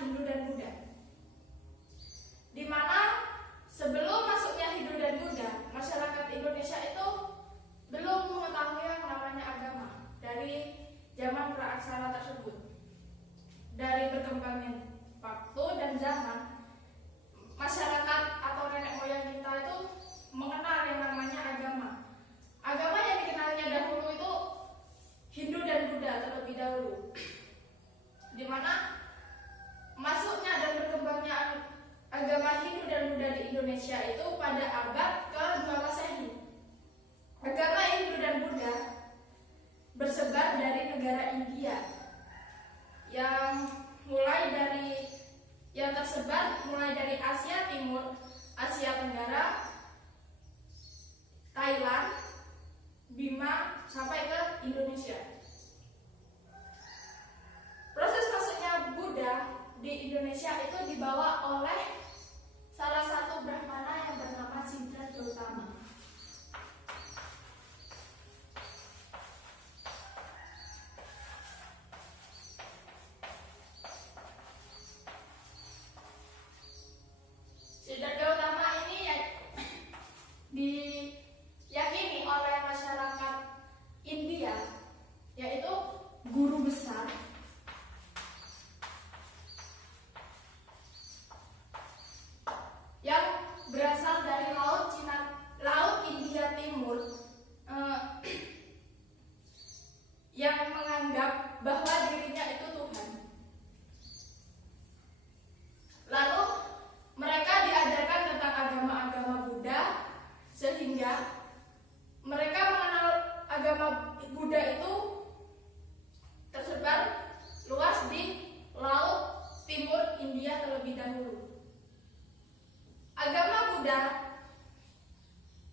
Hindu dan Buddha. Di mana sebelum masuknya Hindu dan Buddha, masyarakat Indonesia itu belum mengetahui yang namanya agama dari zaman praaksara tersebut. Dari berkembangnya waktu dan zaman, masyarakat atau nenek moyang kita itu mengenal yang namanya agama. Agama yang dikenalnya dahulu itu Hindu dan Buddha terlebih dahulu, di mana masuknya dan berkembangnya agama Hindu dan Buddha di Indonesia itu pada abad ke-2 Masehi. Agama Hindu dan Buddha bersebar dari negara India yang tersebar mulai dari Asia Timur, Asia Tenggara, Thailand, Bima sampai ke Indonesia. Proses masuknya Buddha di Indonesia itu dibawa oleh salah satu Brahmana yang bernama Siddhartha Gautama. Siddhartha Gautama ini diyakini oleh masyarakat India, yaitu guru besar yang berasal dari Laut India Timur, yang menganggap bahwa dirinya itu Tuhan. Lalu mereka diajarkan tentang agama-agama Buddha, sehingga mereka mengenal agama Buddha itu tersebar luas di Laut Timur India terlebih dahulu. Agama Buddha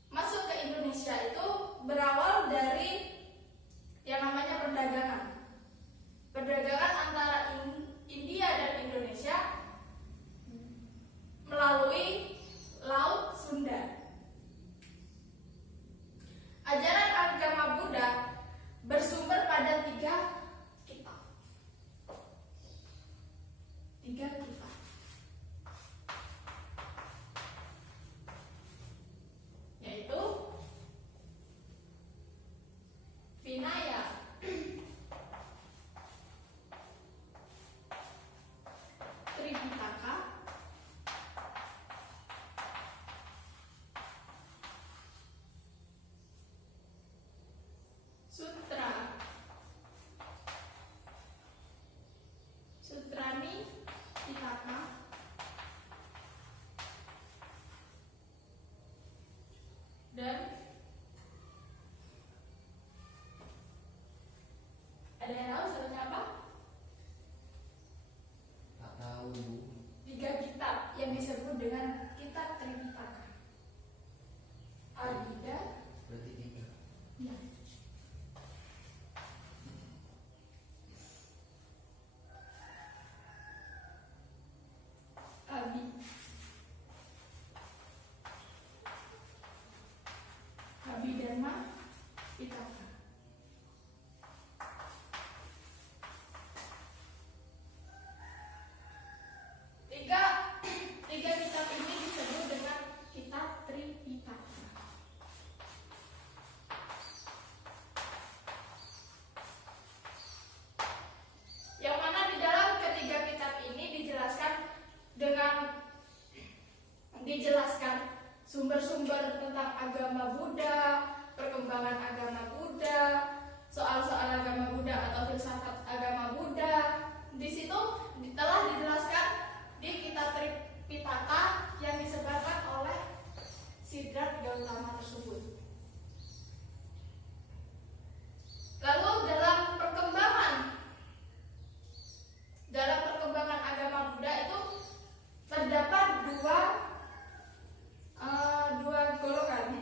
masuk ke Indonesia itu berawal dari yang namanya perdagangan. Perdagangan antara India dan Indonesia melalui Laut Sunda. Ajaran agama Buddha bersumber pada tiga kitab. Yaitu Vinaya, Tripitaka, Sutrani Pitaka, dan ada yang tahu satunya apa? Tak tahu. 3 kitab yang disebut dengan kitab Tripitaka. Abhida, Berarti 3. ya. Abhidharma Pitaka. Tiga kitab ini disebut dengan kitab Tripitaka. Yang mana di dalam ketiga kitab ini dijelaskan sumber-sumber tentang agama Buddha, perkembangan agama Buddha, soal-soal agama Buddha atau filsafat agama Buddha. Di situ telah dijelaskan di kitab Tripitaka yang disebarkan oleh Siddhartha Gautama tersebut. Lalu dalam perkembangan agama Buddha itu terdapat dua golongan,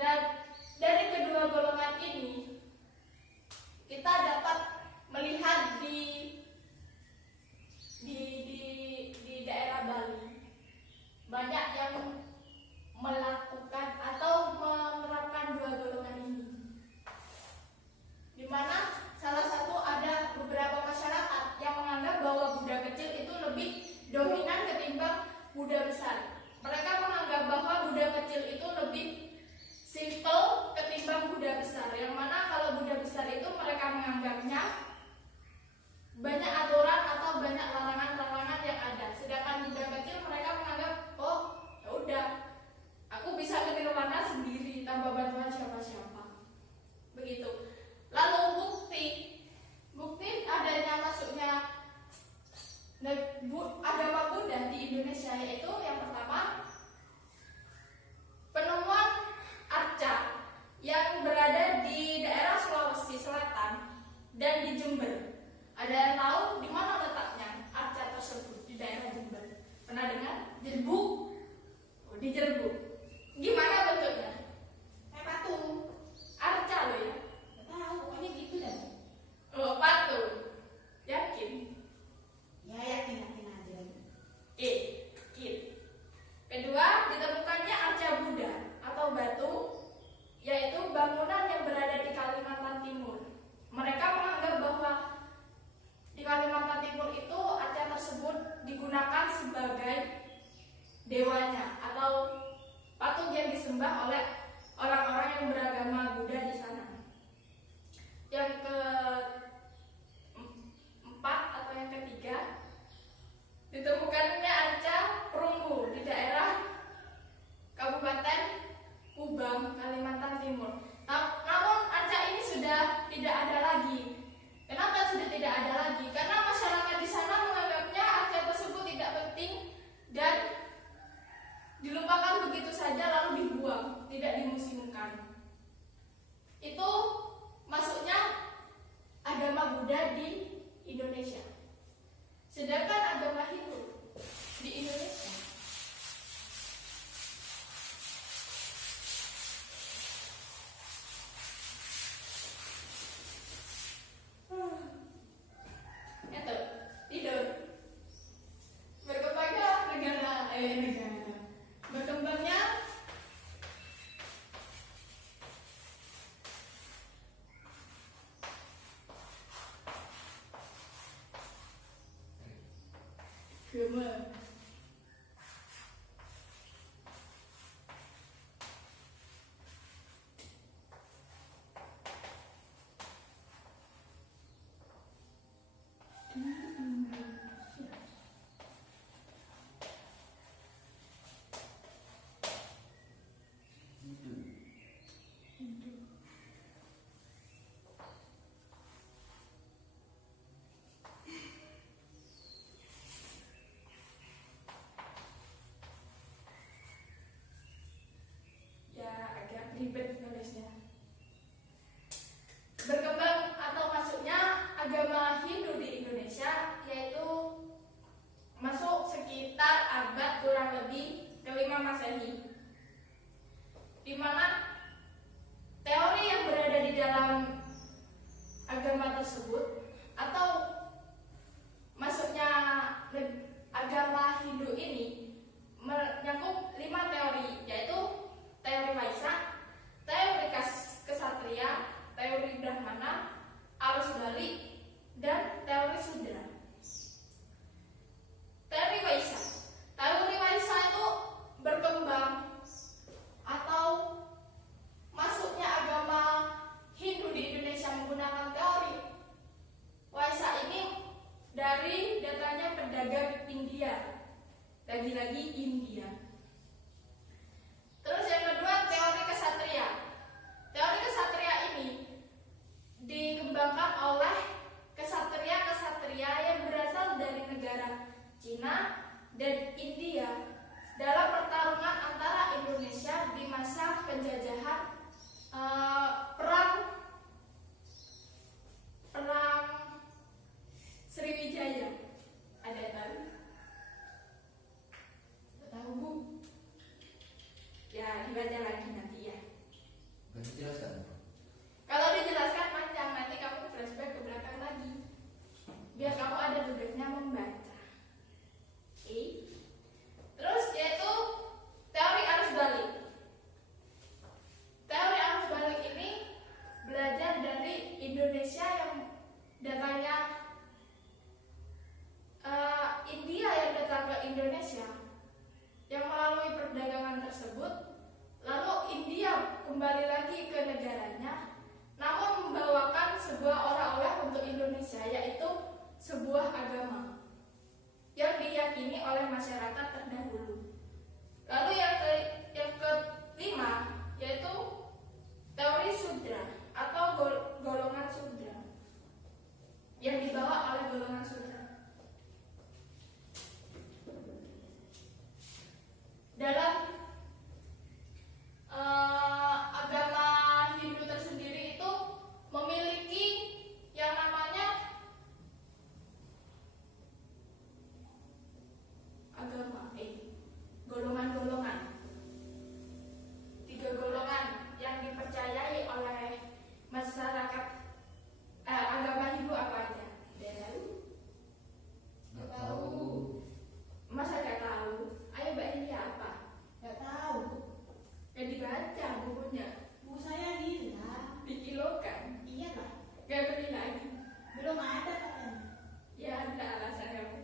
Dan dari kedua golongan ini kita dapat melihat di daerah Bali banyak yang melakukan atau menerapkan dua golongan ini, di mana salah satu ada beberapa masyarakat yang menganggap bahwa Buddha kecil itu lebih dominan ketimbang Buddha besar. Mereka menganggap bahwa Buddha kecil itu lebih simple ketimbang Buddha besar, yang mana kalau Buddha besar itu mereka menganggapnya banyak aturan atau banyak larangan-larangan yang ada, sedangkan Buddha kecil mereka menganggap, oh ya udah, aku bisa ke nirwana sendiri tanpa bantuan siapa-siapa. Begitu. Lalu bukti adanya masuknya agama Buddha di Indonesia yaitu yang pertama, penemuan arca yang berada di daerah Sulawesi Selatan dan di Jember. Ada yang tahu di mana letaknya arca tersebut di daerah Jember? Pernah dengar? Jerbu? Oh, di Jerbu. Gimana bentuknya? Kayak patung. Arca loh ya. Nggak tahu, pokoknya gitu dah. Oh, patung. Yakin? Ya yakin aja. Yakin. Kedua, ditemukannya arca Buddha atau batu, yaitu bangunan yang berada di Kalimantan Timur. Mereka menganggap bahwa di Kalimantan Timur itu arca tersebut digunakan sebagai dewanya atau patung yang disembah oleh orang-orang yang beragama Buddha di sana. Yang keempat atau yang ketiga, ditemukannya arca perunggu di daerah Kabupaten Kubang, Kalimantan Timur. Namun arca ini sudah tidak ada lagi. Kenapa sudah tidak ada lagi? Karena masyarakat di sana menganggapnya arca tersebut tidak penting dan dilupakan begitu saja lalu dibuang, tidak dimuseumkan. Itu masuknya agama Buddha di Indonesia. Sedangkan agama Hindu di Indonesia tidur. Berkembangnya agama. Ribet nulisnya. Berkembang atau masuknya agama Hindu di Indonesia yaitu masuk sekitar abad kurang lebih ke-5 Masehi, di mana teori yang berada di dalam agama tersebut atau masuknya agama Hindu ini menyakup 5 teori, yaitu teori Waisak, teori kesatria, teori Brahmana, arus balik, dan teori Sudra. Teori Waisak. Teori Waisak itu berkembang atau masuknya agama Hindu di Indonesia menggunakan teori Waisak ini dari datanya pedagang India. Lagi-lagi India. Terus yang kedua, teori kesatria. Teori kesatria ini dikembangkan oleh kesatria-kesatria yang berasal dari negara Cina dan India dalam pertarungan antara Indonesia di masa penjajahan perang diyakini oleh masyarakat terdahulu. Lalu yang kelima yaitu teori Sudra atau golongan Sudra yang dibawa oleh golongan Sudra. Dalam agama Hindu tersendiri itu memiliki yang namanya golongan-golongan. 3 golongan yang dipercayai oleh masyarakat agama Hindu apa aja? Dia tahu? Nggak tahu. Masa nggak tahu? Ayo Mbak India apa? Nggak tahu. Yang dibaca bukunya Buku saya hilang. dikilokan. Iya lah. Gak beli lagi. Belum ada katanya. Ya ada alasan kamu.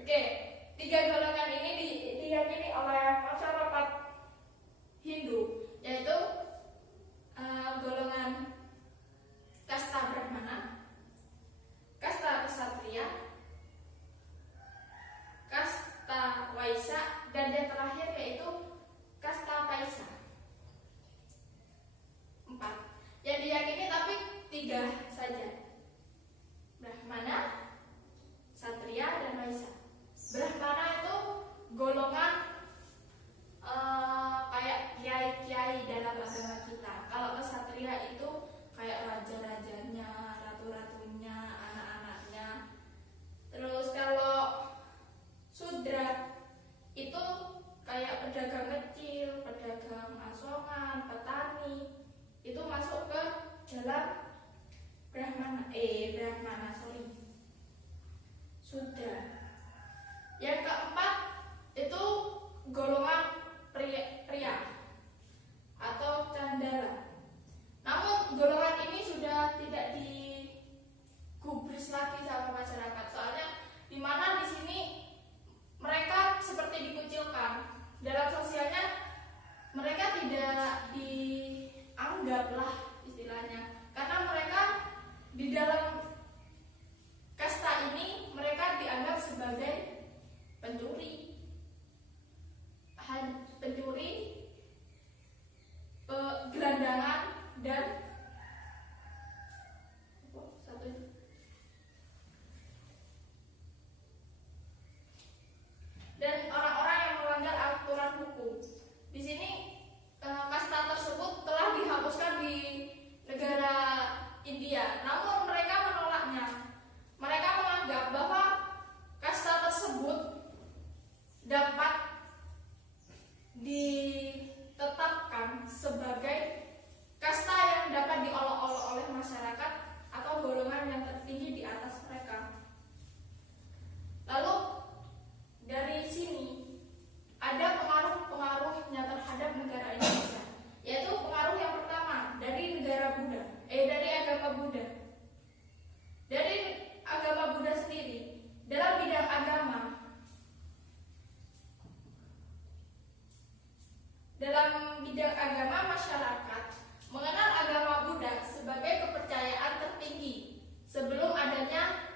Oke, 3 golongan ini diyakini oleh masyarakat Hindu, yaitu golongan kasta Brahmana, kasta Ksatria, kasta Waisya, dan yang terakhir yaitu kasta Paisa. 4 yang diyakini, tapi 3 saja: Brahmana, Ksatria, dan Waisya. Brahmana itu golongan kayak kiai-kiai dalam agama kita. Kalau Ksatria itu kayak raja-rajanya, ratu-ratunya, anak-anaknya. Terus kalau Sudra itu kayak pedagang kecil, pedagang asongan, petani. Itu masuk ke dalam Brahmana, Sudra. Yang keempat itu golongan pria atau candala. Namun golongan ini sudah tidak digubris lagi sama masyarakat, soalnya di mana di sini mereka seperti dikucilkan dalam sosialnya, mereka tidak dianggap lah istilahnya, karena mereka di dalam kasta ini mereka dianggap sebagai pencuri, gelandangan, dan orang-orang yang melanggar aturan hukum. Di sini kasta tersebut telah dihapuskan di negara India, namun mereka menolaknya. Mereka menganggap bahwa kasta tersebut dapat ditetapkan sebagai kasta yang dapat diolok-olok oleh masyarakat atau golongan yang tertinggi di atas mereka. Lalu dari sini ada pengaruh-pengaruhnya terhadap negara Indonesia, yaitu pengaruh yang pertama dari dari agama Buddha. Dari agama Buddha sendiri, dalam bidang agama masyarakat mengenal agama Buddha sebagai kepercayaan tertinggi sebelum adanya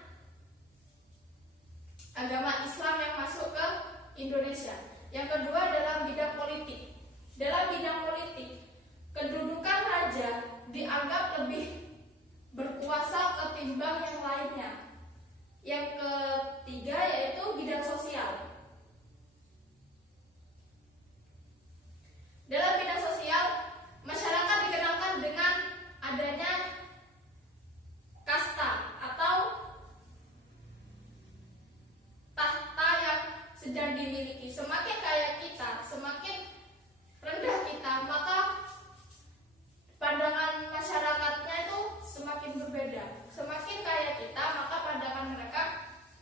agama Islam yang masuk ke Indonesia. Yang kedua dalam bidang politik. Dalam bidang politik, kedudukan raja dianggap lebih berkuasa ketimbang yang lainnya. Yang ketiga yaitu bidang sosial. Dalam bidang sosial, masyarakat dikenalkan dengan adanya kasta atau tahta yang sedang dimiliki. Semakin kaya kita, semakin rendah kita, maka pandangan masyarakatnya itu semakin berbeda. Semakin kaya kita, maka pandangan mereka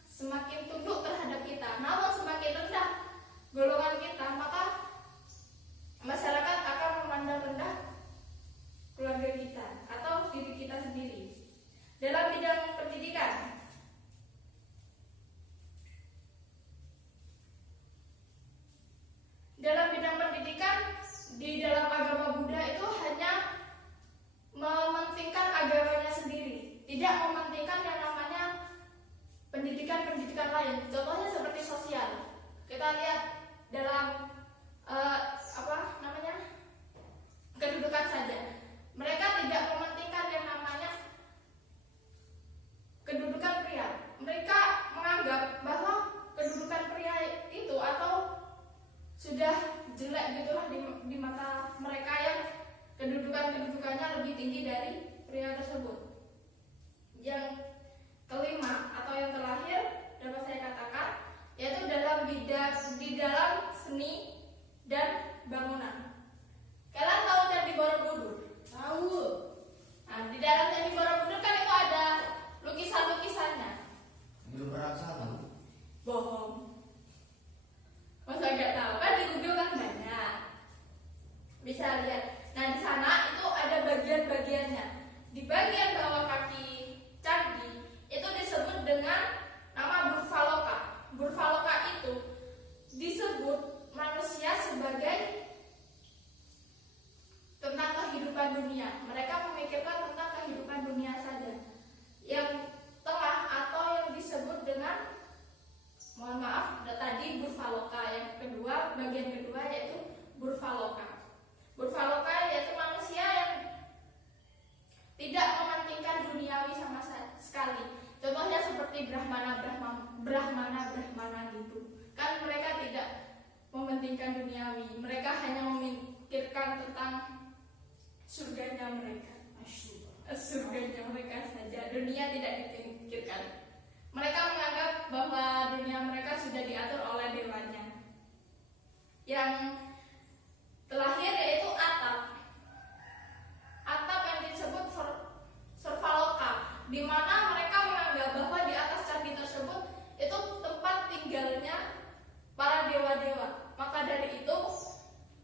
semakin tunduk terhadap kita. Namun semakin rendah golongan kita, maka masyarakat akan memandang rendah keluarga kita atau diri kita sendiri. Dalam bidang pendidikan, di dalam agama Buddha itu hanya mementingkan agamanya sendiri, tidak mementingkan yang namanya pendidikan-pendidikan lain. Contohnya seperti sosial. Kita lihat dalam kedudukan saja. Mereka tidak mementingkan yang namanya kedudukan pria. Mereka menganggap bahwa kedudukan pria itu atau sudah jelek gitulah di mata mereka yang kedudukannya lebih tinggi dari pria tersebut. Yang kelima atau yang terakhir dapat saya katakan yaitu di dalam seni dan bangunan. Kalian tahu Candi Borobudur? Tahu. Nah, di dalam Candi Borobudur kan itu ada lukisan-lukisannya. Belum pernah sana. Bohong. Masa nggak tahu? Kan di Google kan banyak. Bisa lihat. Nah, di sana itu ada bagian-bagiannya. Di bagian bawah kaki candi itu disebut dengan nama Burfaloka. Burfaloka itu disebut manusia sebagai tentang kehidupan dunia. Mereka memikirkan tentang kehidupan dunia saja. Yang tengah atau yang disebut dengan, mohon maaf, tadi Burfaloka. Yang kedua, bagian kedua yaitu Burfaloka. Burfaloka yaitu manusia yang tidak mementingkan duniawi sama sekali. Contohnya seperti Brahmana gitu. Kan mereka tidak mementingkan duniawi. Mereka hanya memikirkan tentang surganya mereka. Surganya mereka saja. Dunia tidak dipikirkan. Mereka menganggap bahwa dunia mereka sudah diatur oleh dewanya. Yang terakhir yaitu atap. Atap yang disebut Surfaloka, di mana mereka menganggap bahwa di atas candi tersebut itu tempat tinggalnya para dewa-dewa. Maka dari itu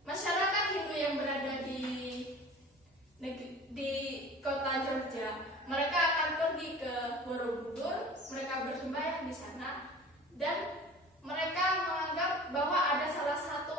masyarakat Hindu yang berada di kota Georgia, mereka akan pergi ke Borobudur, mereka bersembahyang di sana, dan mereka menganggap bahwa ada salah satu